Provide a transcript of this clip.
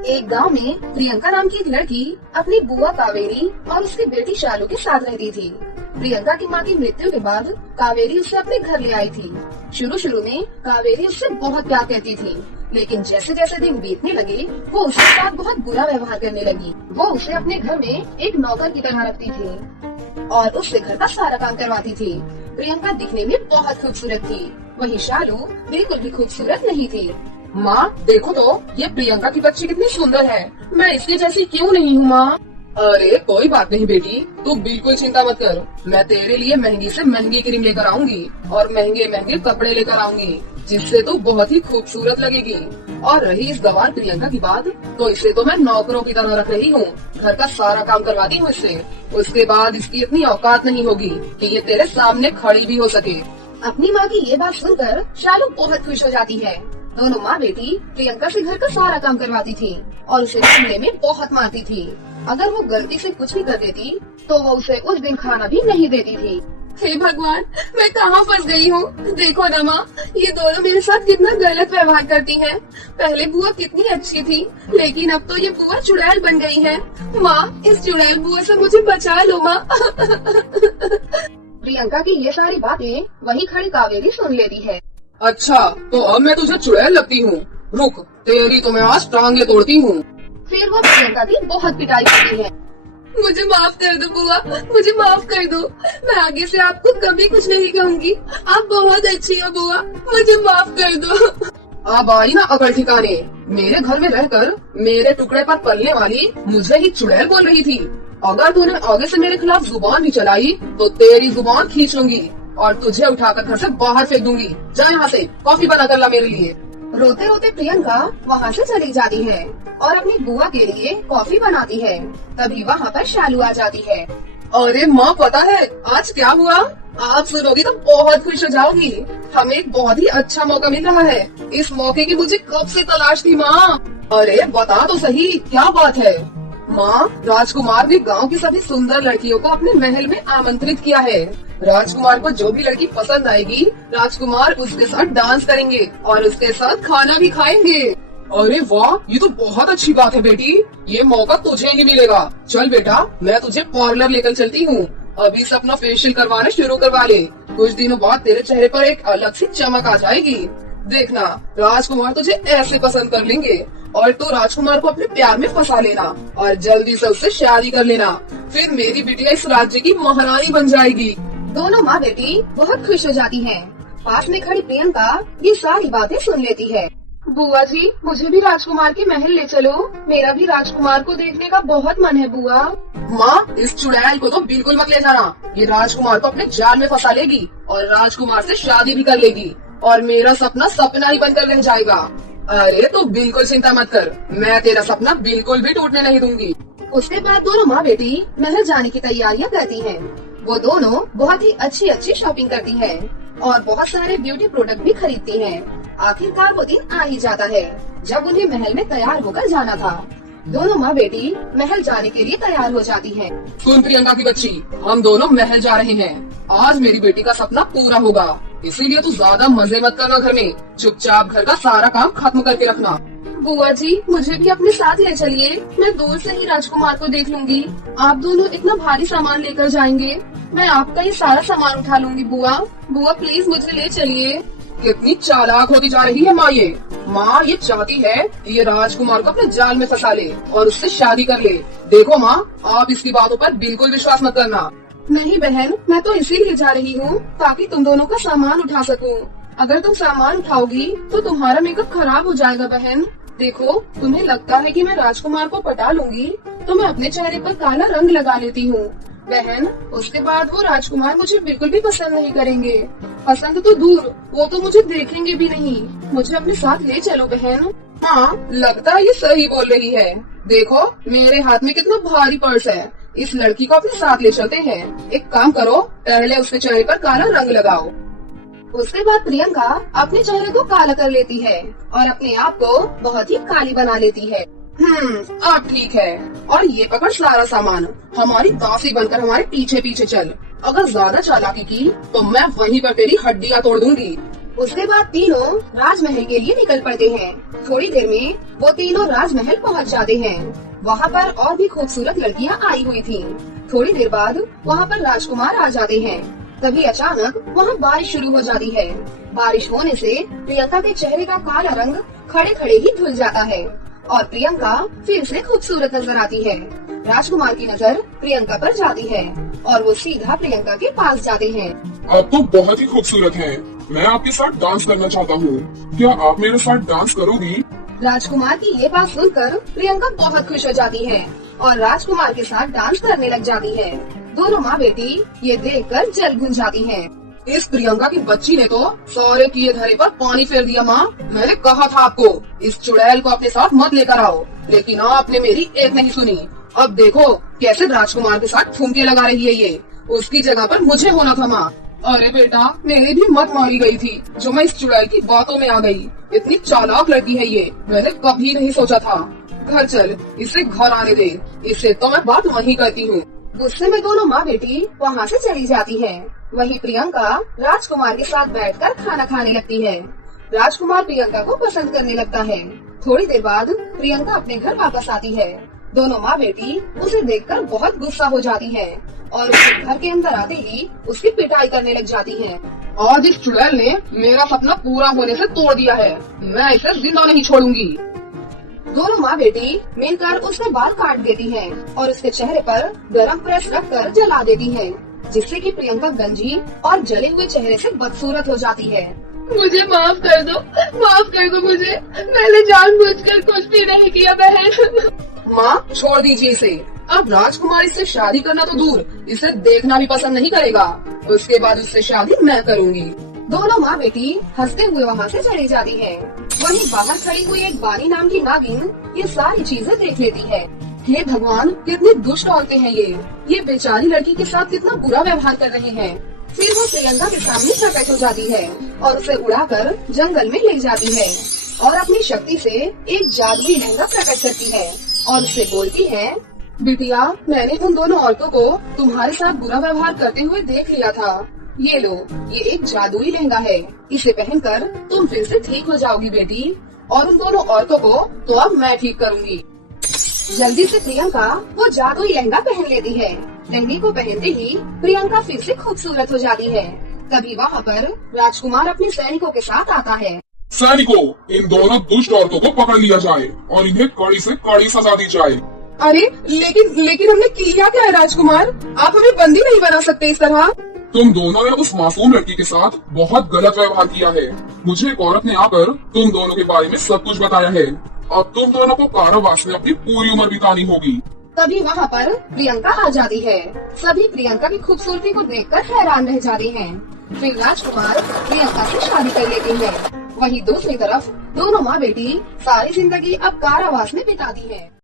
एक गांव में प्रियंका नाम की एक लड़की अपनी बुआ कावेरी और उसकी बेटी शालू के साथ रहती थी। प्रियंका की मां की मृत्यु के बाद कावेरी उसे अपने घर ले आई थी। शुरू में कावेरी उससे बहुत प्यार करती थी, लेकिन जैसे जैसे दिन बीतने लगे वो उसके साथ बहुत बुरा व्यवहार करने लगी। वो उसे अपने घर में एक नौकर की तरह रखती थी और उससे घर का सारा काम करवाती थी। प्रियंका दिखने में बहुत खूबसूरत थी, वहीं शालू बिल्कुल भी खूबसूरत नहीं थी। माँ देखो तो ये प्रियंका की बच्ची कितनी सुंदर है, मैं इसके जैसी क्यों नहीं हूँ माँ। अरे कोई बात नहीं बेटी, तू बिल्कुल चिंता मत कर। मैं तेरे लिए महंगी से महंगी क्रीम लेकर आऊंगी और महंगे महंगे कपड़े लेकर आऊंगी, जिससे तू बहुत ही खूबसूरत लगेगी। और रही इस गवार प्रियंका की बात, तो इसे तो मैं नौकरों की तरह रख रही हूँ, घर का सारा काम करवाती हूँ इससे। उसके बाद इसकी इतनी औकात नहीं होगी कि ये तेरे सामने खड़ी भी हो सके। अपनी माँ की ये बात सुनकर शालू बहुत खुश हो जाती है। दोनों माँ बेटी प्रियंका से घर का सारा काम करवाती थी और उसे सुनने में बहुत मारती थी। अगर वो गलती से कुछ भी कर देती तो वो उसे उस दिन खाना भी नहीं देती थी। हे भगवान, मैं कहाँ फंस गई हूँ। देखो ना माँ, ये दोनों मेरे साथ कितना गलत व्यवहार करती हैं। पहले बुआ कितनी अच्छी थी, लेकिन अब तो ये बुआ चुड़ैल बन गई है। माँ, इस चुड़ैल बुआ से मुझे बचा लो माँ। प्रियंका की ये सारी बातें वहीं खड़ी कावेरी सुन लेती है। अच्छा, तो अब मैं तुझे चुड़ैल लगती हूँ? रुक, तेरी तो मैं आज टांगे तोड़ती हूँ। फिर वो प्रियंका की बहुत पिटाई करती है। मुझे माफ कर दो बुआ, मुझे माफ कर दो। मैं आगे से आपको कभी कुछ नहीं कहूँगी। आप बहुत अच्छी हो बुआ, मुझे माफ कर दो। अब आई ना अकल ठिकाने। मेरे घर में रहकर मेरे टुकड़े पर पलने वाली मुझे ही चुड़ैल बोल रही थी। अगर तूने आगे से मेरे खिलाफ जुबान भी चलाई तो तेरी जुबान खींच लूंगी और तुझे उठाकर घर से बाहर फेंक दूंगी। जा यहाँ से, कॉफी बना कर ला मेरे लिए। रोते रोते प्रियंका वहाँ से चली जाती है और अपनी बुआ के लिए कॉफी बनाती है। तभी वहाँ पर शालू आ जाती है। अरे माँ, पता है आज क्या हुआ? आप सुनोगी तो बहुत खुश हो जाओगी। हमें एक बहुत ही अच्छा मौका मिल रहा है। इस मौके की मुझे कब से तलाश थी माँ। अरे बता तो सही, क्या बात है? माँ, राजकुमार ने गांव की सभी सुंदर लड़कियों को अपने महल में आमंत्रित किया है। राजकुमार को जो भी लड़की पसंद आएगी, राजकुमार उसके साथ डांस करेंगे और उसके साथ खाना भी खाएंगे। अरे वाह, ये तो बहुत अच्छी बात है बेटी। ये मौका तुझे ही मिलेगा। चल बेटा, मैं तुझे पार्लर लेकर चलती हूँ। अभी से अपना फेशियल करवाना शुरू करवा ले। कुछ दिनों बाद तेरे चेहरे पर एक अलग सी चमक आ जाएगी। देखना, राजकुमार तुझे ऐसे पसंद कर लेंगे और तू राजकुमार को अपने प्यार में फंसा लेना और जल्दी से उससे शादी कर लेना। फिर मेरी बिटिया इस राज्य की महारानी बन जाएगी। दोनों माँ बेटी बहुत खुश हो जाती हैं। पास में खड़ी प्रियंका ये सारी बातें सुन लेती है। बुआ जी, मुझे भी राजकुमार के महल ले चलो। मेरा भी राजकुमार को देखने का बहुत मन है बुआ। माँ, इस चुड़ैल को तो बिल्कुल मत ले जाना। ये राजकुमार को अपने जाल में फंसा लेगी और राजकुमार से शादी भी कर लेगी और मेरा सपना सपना ही बनकर रह जाएगा। अरे तो बिल्कुल चिंता मत कर, मैं तेरा सपना बिल्कुल भी टूटने नहीं दूंगी। उसके बाद दोनों माँ बेटी महल जाने की तैयारियां करती हैं। वो दोनों बहुत ही अच्छी अच्छी शॉपिंग करती हैं और बहुत सारे ब्यूटी प्रोडक्ट भी खरीदती हैं। आखिरकार वो दिन आ ही जाता है जब उन्हें महल में तैयार होकर जाना था। दोनों माँ बेटी महल जाने के लिए तैयार हो जाती हैं। सुन प्रियंका की बच्ची, हम दोनों महल जा रहे हैं। आज मेरी बेटी का सपना पूरा होगा, इसीलिए तू ज्यादा मजे मत करना घर में। चुपचाप घर का सारा काम खत्म करके रखना। बुआ जी, मुझे भी अपने साथ ले चलिए। मैं दूर से ही राजकुमार को देख लूंगी। आप दोनों इतना भारी सामान लेकर जाएंगे, मैं आपका ये सारा सामान उठा लूंगी। बुआ, बुआ प्लीज मुझे ले चलिए। कितनी चालाक होती जा रही है माँ ये। माँ ये चाहती है कि ये राजकुमार को अपने जाल में फंसा ले और उससे शादी कर ले। देखो माँ, आप इसकी बातों पर बिल्कुल विश्वास मत करना। नहीं बहन, मैं तो इसीलिए जा रही हूँ ताकि तुम दोनों का सामान उठा सकूं। अगर तुम सामान उठाओगी तो तुम्हारा मेकअप खराब हो जाएगा बहन। देखो, तुम्हें लगता है कि मैं राजकुमार को पटा लूंगी तो मैं अपने चेहरे पर काला रंग लगा लेती हूँ बहन। उसके बाद वो राजकुमार मुझे बिल्कुल भी पसंद नहीं करेंगे। पसंद तो दूर, वो तो मुझे देखेंगे भी नहीं। मुझे अपने साथ ले चलो बहन। हाँ, लगता है ये सही बोल रही है। देखो, मेरे हाथ में कितना भारी पर्स है। इस लड़की को अपने साथ ले चलते हैं। एक काम करो, पहले उसके चेहरे पर काला रंग लगाओ। उसके बाद प्रियंका अपने चेहरे को काला कर लेती है और अपने आप को बहुत ही काली बना लेती है। अब ठीक है। और ये पकड़ सारा सामान, हमारी दासी बनकर हमारे पीछे पीछे चल। अगर ज्यादा चालाकी की तो मैं वहीं पर तेरी हड्डियां तोड़ दूंगी। उसके बाद तीनों राजमहल के लिए निकल पड़ते हैं। थोड़ी देर में वो तीनों राजमहल पहुंच जाते हैं। वहाँ पर और भी खूबसूरत लड़कियाँ आई हुई थीं। थोड़ी देर बाद वहाँ पर राजकुमार आ जाते हैं। तभी अचानक वहाँ बारिश शुरू हो जाती है। बारिश होने से प्रियंका के चेहरे का काला रंग खड़े खड़े ही धुल जाता है और प्रियंका फिर से खूबसूरत नजर आती है। राजकुमार की नजर प्रियंका पर जाती है और वो सीधा प्रियंका के पास जाते हैं। आप तो बहुत ही खूबसूरत हैं। मैं आपके साथ डांस करना चाहता हूँ। क्या आप मेरे साथ डांस करोगी? राजकुमार की ये बात सुनकर प्रियंका बहुत खुश हो जाती है और राजकुमार के साथ डांस करने लग जाती है। दोनों माँ बेटी ये देखकर जल भुन जाती हैं। इस प्रियंका की बच्ची ने तो सारे किए धरे पर पानी फेर दिया। माँ, मैंने कहा था आपको इस चुड़ैल को अपने साथ मत लेकर आओ, लेकिन आपने मेरी एक नहीं सुनी। अब देखो कैसे राजकुमार के साथ ठुमके लगा रही है ये। उसकी जगह पर मुझे होना था। माँ, अरे बेटा, मेरी भी मत मारी गई थी जो मैं इस चुड़ैल की बातों में आ गई। इतनी चालाक लड़की है ये, मैंने कभी नहीं सोचा था। घर चल, इसे घर आने दे, इससे तो मैं बात वहीं करती हूँ। गुस्से में दोनों माँ बेटी वहाँ से चली जाती हैं। वहीं प्रियंका राजकुमार के साथ बैठकर खाना खाने लगती है। राजकुमार प्रियंका को पसंद करने लगता है। थोड़ी देर बाद प्रियंका अपने घर वापस आती है। दोनों माँ बेटी उसे देखकर बहुत गुस्सा हो जाती हैं और उसके घर के अंदर आते ही उसकी पिटाई करने लग जाती हैं। आज इस चुड़ैल ने मेरा सपना पूरा होने से तोड़ दिया है। मैं इसे जिंदा नहीं छोड़ूंगी। दोनों माँ बेटी मिलकर उसके बाल काट देती हैं और उसके चेहरे पर गरम प्रेस रखकर जला देती हैं, जिससे कि प्रियंका गंजी और जले हुए चेहरे से बदसूरत हो जाती है। मुझे माफ कर दो मुझे। मैंने जानबूझकर कुछ भी नहीं किया बहन। माँ, छोड़ दीजिए इसे। अब राजकुमार इससे शादी करना तो दूर, इसे देखना भी पसंद नहीं करेगा। उसके बाद उससे शादी मैं करूँगी। दोनों माँ बेटी हंसते हुए वहाँ से चली जाती हैं। वहीं बाहर खड़ी हुई एक बानी नाम की नागिन ये सारी चीजें देख लेती है। हे भगवान, कितनी दुष्ट औरतें हैं ये बेचारी लड़की के साथ कितना बुरा व्यवहार कर रहे हैं। फिर वो प्रियंका के सामने प्रकट हो जाती है और उसे उड़ाकर जंगल में ले जाती है और अपनी शक्ति से एक जादुई लहंगा प्रकट करती है और उससे बोलती है, बिटिया, मैंने उन दोनों औरतों को तुम्हारे साथ बुरा व्यवहार करते हुए देख लिया था। ये लो, ये एक जादुई लहंगा है। इसे पहनकर तुम फिर से ठीक हो जाओगी बेटी। और उन दोनों औरतों को तो अब मैं ठीक करूँगी। जल्दी से प्रियंका वो जादुई लहंगा पहन लेती है। लहंगे को पहनते ही प्रियंका फिर से खूबसूरत हो जाती है। तभी वहाँ पर राजकुमार अपने सैनिकों के साथ आता है। सैनिकों, इन दोनों दुष्ट औरतों को पकड़ लिया जाए और इन्हें कड़ी से कड़ी सजा दी जाए। अरे लेकिन हमने किया क्या है राजकुमार? आप हमें बंदी नहीं बना सकते इस तरह। तुम दोनों ने उस मासूम लड़की के साथ बहुत गलत व्यवहार किया है। मुझे एक औरत ने आकर तुम दोनों के बारे में सब कुछ बताया है। अब तुम दोनों को कारावास में अपनी पूरी उम्र बितानी होगी। तभी वहाँ पर प्रियंका आ जाती है। सभी प्रियंका की खूबसूरती को देखकर हैरान रह जाते हैं। फिर राजकुमार प्रियंका से शादी कर लेते हैं। वहीं दूसरी तरफ दोनों माँ बेटी सारी जिंदगी अब कारावास में बिताती है।